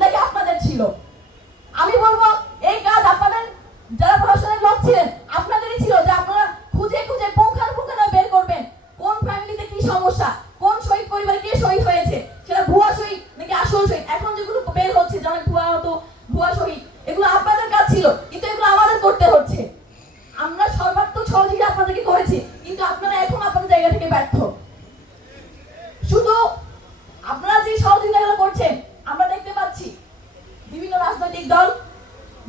নাকি আপনাদের ছিল? আমি বলব, এই কাজ আপনাদের, যারা প্রশাসনের লোক ছিলেন, আপনাদেরই ছিল যে আপনারা খুঁজে খুঁজে পুঙ্খানুপুঙ্খানু বের করবেন। কোন ফ্যামিলিতে কি সমস্যা কোন শহীদ পরিবারে কে শহীদ হয়েছে সেটা ভুয়া শহীদ নাকি আসল শহীদ এখন যেগুলো বের হচ্ছে যেমন ভুয়া হতো ভুয়া শহীদ এগুলো আপনাদের কাজ ছিল কিন্তু এগুলো আমাদের করতে হচ্ছে আমরা সর্বাত্মক সহযোগিতা আপনাদেরকে করেছি কিন্তু আপনারা এখন আপনাদের জায়গা থেকে ব্যর্থ শুধু আপনারা যে সহযোগিতাগুলো করছেন আমরা দেখতে পাচ্ছি বিভিন্ন রাজনৈতিক দল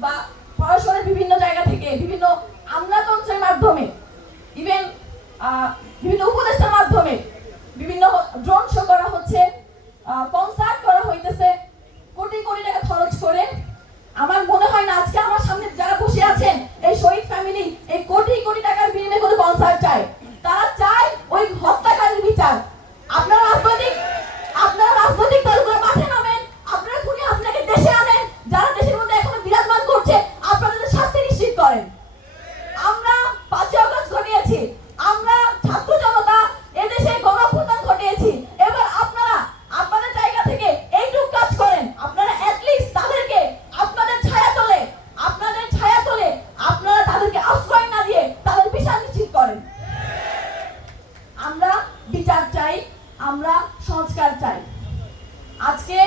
বা প্রশাসনের বিভিন্ন জায়গা থেকে বিভিন্ন আমলাতন্ত্রের মাধ্যমে ইভেন বিভিন্ন উপদেষ্টার মাধ্যমে বিভিন্ন ড্রোন শো করা হচ্ছে কনসার্ট করা হইতেছে কোটি কোটি টাকা খরচ করে আমার মনে হয় না আজকে আমার সামনে যারা বসে আছেন এই শহীদ ফ্যামিলি এই কোটি কোটি টাকার বিনিময়ে কোনো কনসার্ট চায় তারা চায় ওই হত্যাকারীর বিচার আপনারা রাজনৈতিক আপনারা রাজনৈতিক দলগুলো মাঠে নামেন আপনারা খুনি হাসিনাকে দেশে আনেন যারা দেশের মধ্যে এখনও বিরাজমান করছে আপনারা তাদের শাস্তি নিশ্চিত করেন আমরা পাঁচই অগস্ট ঘটিয়েছি আমরা ছাত্র জনতা এদেশে গণঅভ্যুত্থান ঘটিয়েছি এবার আপনারা আপনাদের জায়গা থেকে এইটুক কাজ করেন আপনারা অ্যাটলিস্ট তাদেরকে আপনাদের ছায়া তোলে আপনাদের ছায়া তোলে আপনারা তাদেরকে আশ্রয় না দিয়ে তাদের বিচার নিশ্চিত করেন আমরা বিচার চাই আমরা সংস্কার চাই আজকে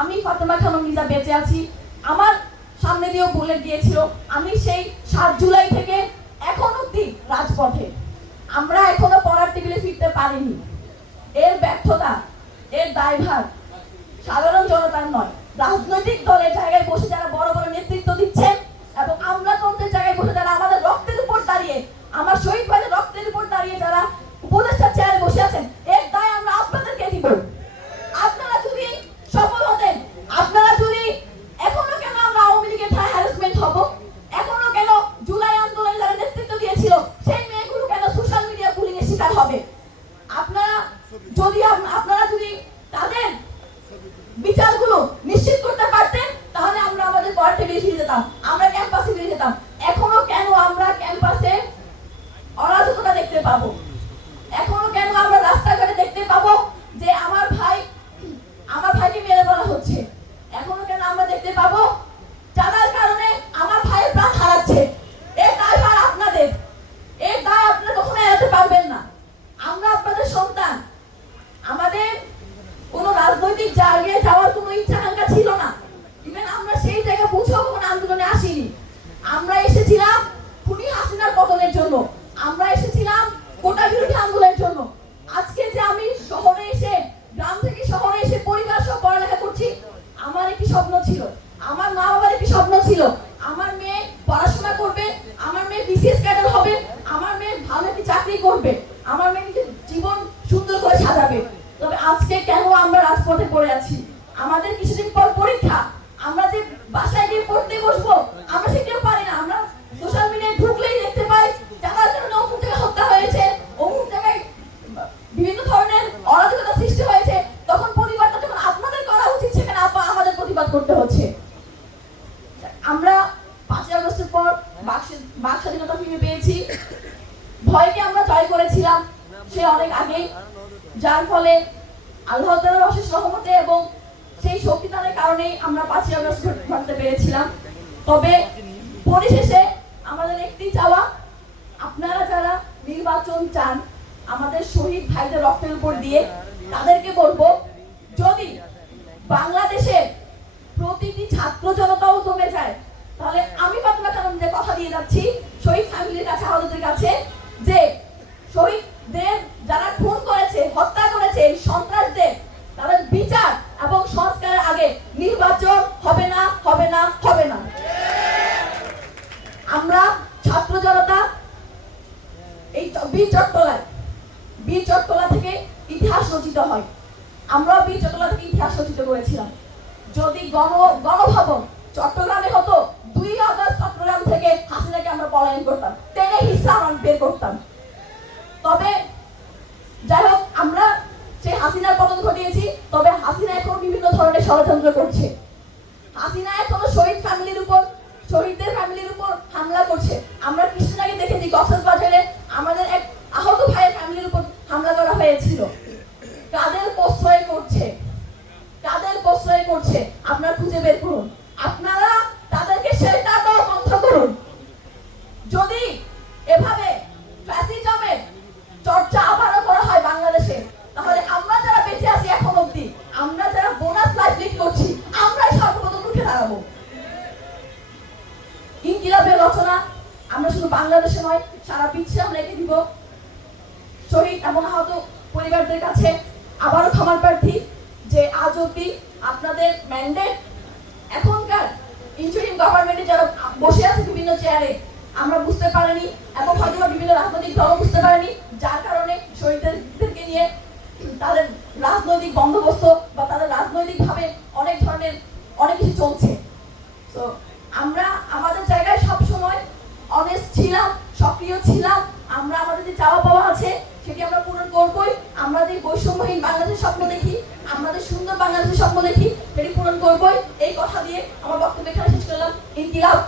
আমি ফাতেমা খানম মিজা বেঁচে আছি। আমার সামনে দিয়েও বলে গিয়েছিল, আমি সেই সাত জুলাই থেকে এখন অব্দি রাজপথে। আমরা এখনও পড়ার টেবিলে ফিরতে পারিনি। এর ব্যর্থতা, এর দায়ভার সাধারণ জনতার নয়। রাজনৈতিক দলের জায়গায় বসে যারা বড় বড় নেতৃত্ব দিচ্ছেন এবং আমলাতন্ত্রের জায়গায় বসে যারা আমাদের রক্তের উপর দাঁড়িয়ে, আমার শহীদ ভাইদের রক্তের উপর দাঁড়িয়ে যারা উপদেষ্টার চেয়ারে বসে আছেন এর দায় আমরা আপনাদেরকে দিব আপনারা যদি সফল হতেন আপনারা যদি এখনও কেন আমরা আওয়ামী লীগের ঠায় হ্যারাসমেন্ট হব এখনও কেন জুলাই আন্দোলনে যারা নেতৃত্ব দিয়েছিল সেই মেয়েগুলো কেন সোশ্যাল মিডিয়া বুলিং এর শিকার হবে আপনারা যদি আপ- আপনারা যদি তাদের বিচারগুলো নিশ্চিত করতে পারতেন তাহলে আমরা আমাদের পড়ার টেবিলে ফিরে যেতাম আমরা ক্যাম্পাসে ফিরে যেতাম এখনও কেন আমরা ক্যাম্পাসে অরাজকতা দেখতে পাবো এখনও কেন আমরা রাস্তাঘাটে দেখতে পাবো যে আমার ভাই আমার ভাইকে মেরে বলা হচ্ছে এখনও কেন আমরা দেখতে পাবো চাঁদার কারণে আমার ভাইয়ের প্রাণ হারাচ্ছে এর দায়ভার আপনাদের এর দায় আপনারা কখনো এড়াতে পারবেন না আমরা আপনাদের সন্তান আমাদের কোনো রাজনৈতিক জায়গায় যাওয়ার কোনো ইচ্ছা আকাঙ্ক্ষা ছিল না ইভেন আমরা সেই জায়গায় পৌঁছাবো কোনো আন্দোলনে আসিনি আমরা এসেছিলাম খুনি হাসিনার পতনের জন্য আমরা এসেছিলাম কোটা বিরোধী আন্দোলনের জন্য আজকে যে আমি শহরে এসে গ্রাম থেকে শহরে এসে পরিবার সহ পড়ালেখা করছি আমার একটি স্বপ্ন ছিল আমার মা বাবার একটি স্বপ্ন ছিল। আমার মেয়ে পড়াশোনা করবে, আমার মেয়ে বিসিএস ক্যাডার হবে, আমার মেয়ে ভালো একটি চাকরি করবে, আমার মেয়ে জীবন সুন্দর করে সাজাবে। তবে আজকে কেন আমরা রাজপথে পড়ে আছি? আমাদের কিছুদিন পর পরীক্ষা। আমরা যে বাসায় গিয়ে পড়তে বসবো, আমরা সেটাও পারি না। আমরা সোশ্যাল মিডিয়ায় ঢুকলেই দেখতে পাই, যারা জন্য অমুক জায়গায় হত্যা হয়েছে, অমুক জায়গায় বিভিন্ন ধরনের পেয়েছি। ভয়কে আমরা জয় করেছিলাম, সে অনেক আগেই যার ফলে আল্লাহ তাআলার অশেষ রহমতে এবং সেই শক্তিদানের কারণেই আমরা পাঁচই আগস্ট ঘট- ঘটতে পেরেছিলাম। তবে পরিশেষে আমাদের একটি চাওয়া, আপনারা যারা নির্বাচন চান, আমাদের শহীদ ভাইদের রক্তের উপর দিয়ে তাদেরকে বলব, যদি বাংলাদেশের প্রতিটি ছাত্র জনতাও জমে যায়, তাহলে আমি ফাতেমা কথা দিয়ে যাচ্ছি শহীদ ফ্যামিলির কাছে, আমাদের কাছে যে শহীদদের যারা খুন করেছে, হত্যা করেছে, এই সন্ত্রাসদের তাদের বিচার এবং সংস্কারের আগে নির্বাচন হবে না হবে না হবে না। আমরা ছাত্র জনতা এই বীর চট্টলায়, বীর চট্টলা থেকে ইতিহাস রচিত হয়। আমরা বীর চট্টলা থেকে ইতিহাস রচিত করেছিলাম। যদি গণ, গণভবন চট্টগ্রামে হতো পলায়ন করতাম। টেনে হিসা আমরা বের করতাম। তবে যাই হোক, আমরা সেই হাসিনার পতন ঘটিয়েছি, তবে হাসিনা এখন বিভিন্ন ধরনের ষড়যন্ত্র করছে। হাসিনা এখনও শহীদ ফ্যামিলির উপর, শহীদদের ফ্যামিলির উপর হামলা করছে। আমরা কিছুদিন আগে দেখেছি কক্সবাজারে আমাদের এক আহত ভাইয়ের ফ্যামিলির উপর হামলা করা হয়েছিল। কাদের প্রশ্রয় করছে? কাদের প্রশ্রয় করছে? আপনারা খুঁজে বের করুন। আপনার এভাবে ফ্যাসিজমের চর্চা আবারও করা হয় বাংলাদেশে। তাহলে আমরা যারা বেঁচে আছি এখন অব্দি আমরা যারা বোনাস লাইফ লিড করছি, আমরাই সর্বপ্রথম উঠে দাঁড়াবো। ইনকিলাবের রচনা, আমরা শুধু বাংলাদেশে নয়, সারা বিশ্বে আমরা এঁকে দিব। শহীদ এমন আহত পরিবারদের কাছে আবারও ক্ষমার প্রার্থী যে আজ অব্দি আপনাদের ম্যান্ডেট এখনকার ইন্টারিম গভর্নমেন্টে যারা বসে আছে বিভিন্ন চেয়ারে আমরা বুঝতে পারিনি এবং হয়তো বিভিন্ন রাজনৈতিক দলও বুঝতে পারেনি। যার কারণে শহীদদেরকে নিয়ে তাদের রাজনৈতিক বন্দোবস্ত বা তাদের রাজনৈতিকভাবে অনেক ধরনের অনেক কিছু চলছে। তো আমরা আমাদের জায়গায় সব সময় অনেস্ট ছিলাম, সক্রিয় ছিলাম। আমরা আমাদের যে চাওয়া পাওয়া আছে সেটি আমরা পূরণ করবই। আমরা যে বৈষম্যহীন বাংলাদেশের স্বপ্ন দেখি, আমরা যে সুন্দর বাংলাদেশের স্বপ্ন দেখি, সেটি পূরণ করবই। এই কথা দিয়ে আমার বক্তব্য এখানে শেষ করলাম। ইনকিলাব